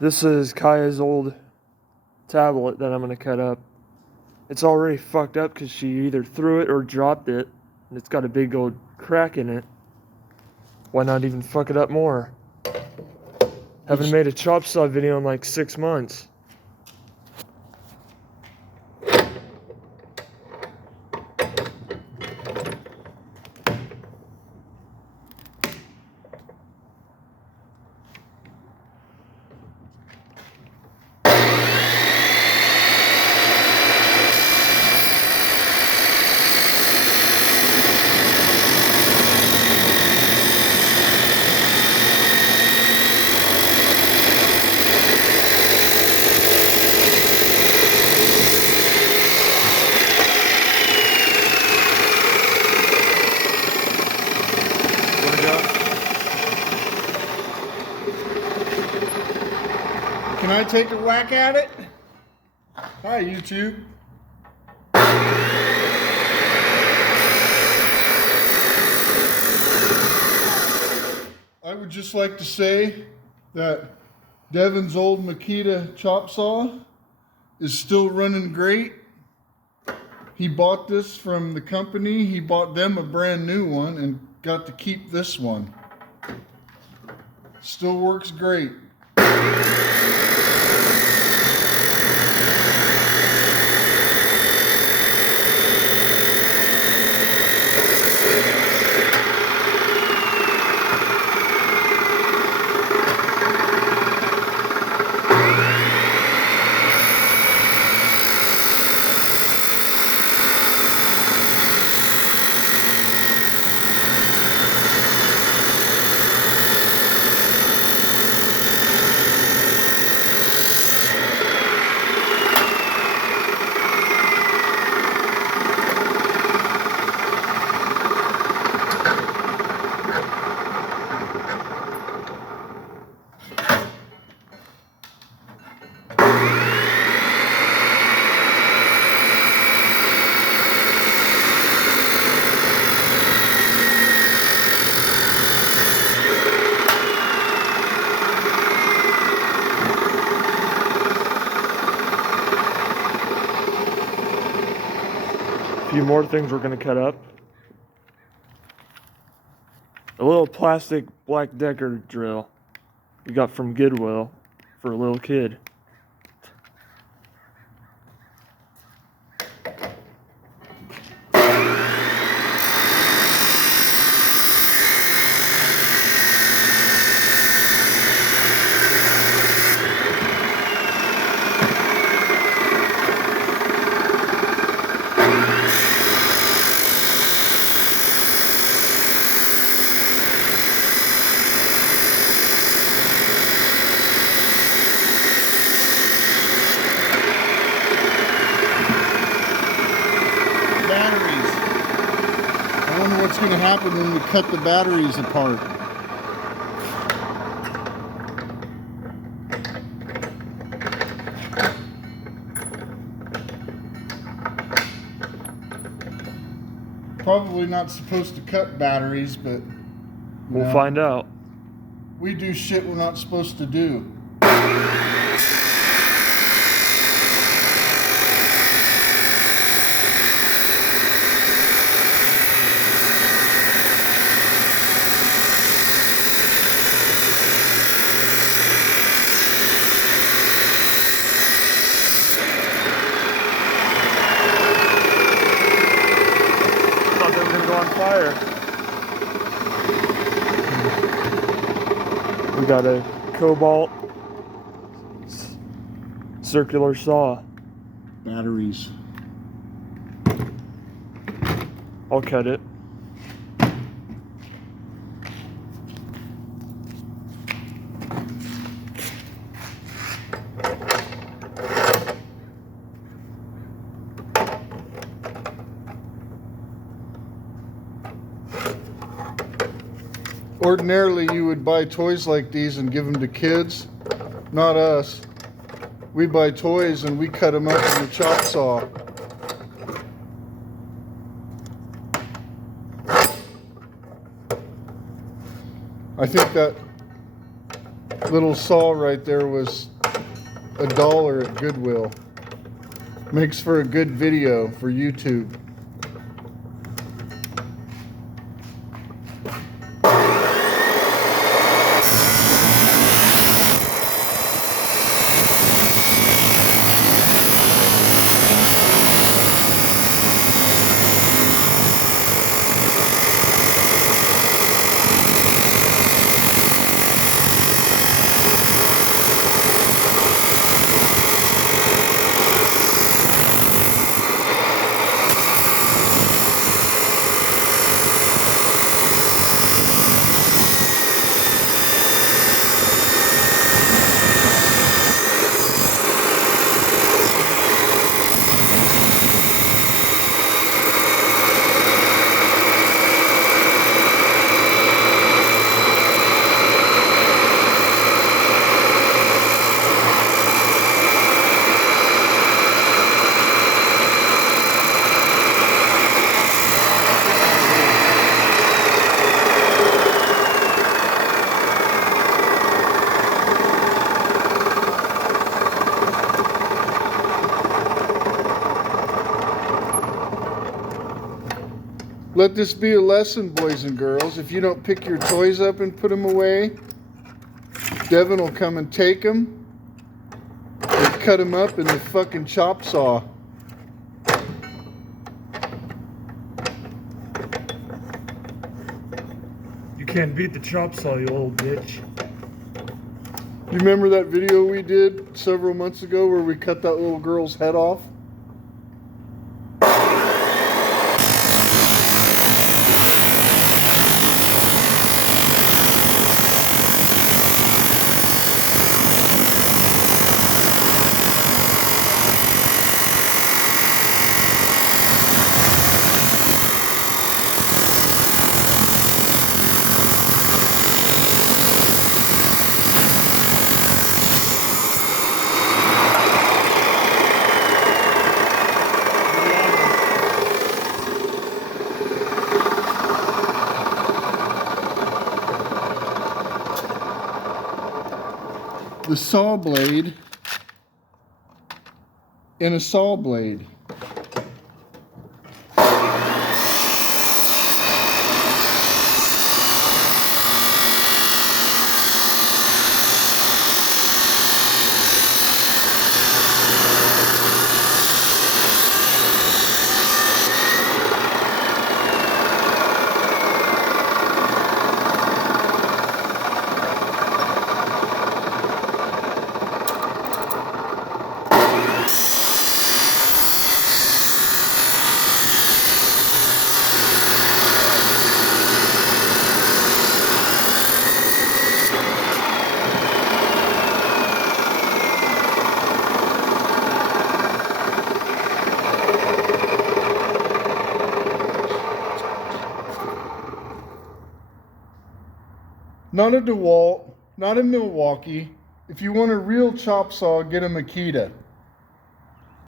This is Kaya's old tablet that I'm going to cut up. It's already fucked up because she either threw it or dropped it, and it's got a big old crack in it. Why not even fuck it up more? Haven't made a chop saw video in like 6 months. Can I take a whack at it? Hi, YouTube. I would just like to say that Devin's old Makita chop saw is still running great. He bought this from the company. He bought them a brand new one and got to keep this one. Still works great. A few more things we're going to cut up. A little plastic Black Decker drill we got from Goodwill for a little kid. I wonder what's going to happen when we cut the batteries apart. Probably not supposed to cut batteries, but We'll find out. We do shit we're not supposed to do. Fire. We got a cobalt circular saw. Batteries. I'll cut it. Ordinarily, you would buy toys like these and give them to kids. Not us. We buy toys and we cut them up in the chop saw. I think that little saw right there was $1 at Goodwill. Makes for a good video for YouTube. Let this be a lesson, boys and girls. If you don't pick your toys up and put them away, Devin will come and take them and cut them up in the fucking chop saw. You can't beat the chop saw, you old bitch. You remember that video we did several months ago where we cut that little girl's head off? The saw blade and a saw blade. Not a DeWalt, not a Milwaukee. If you want a real chop saw, get a Makita.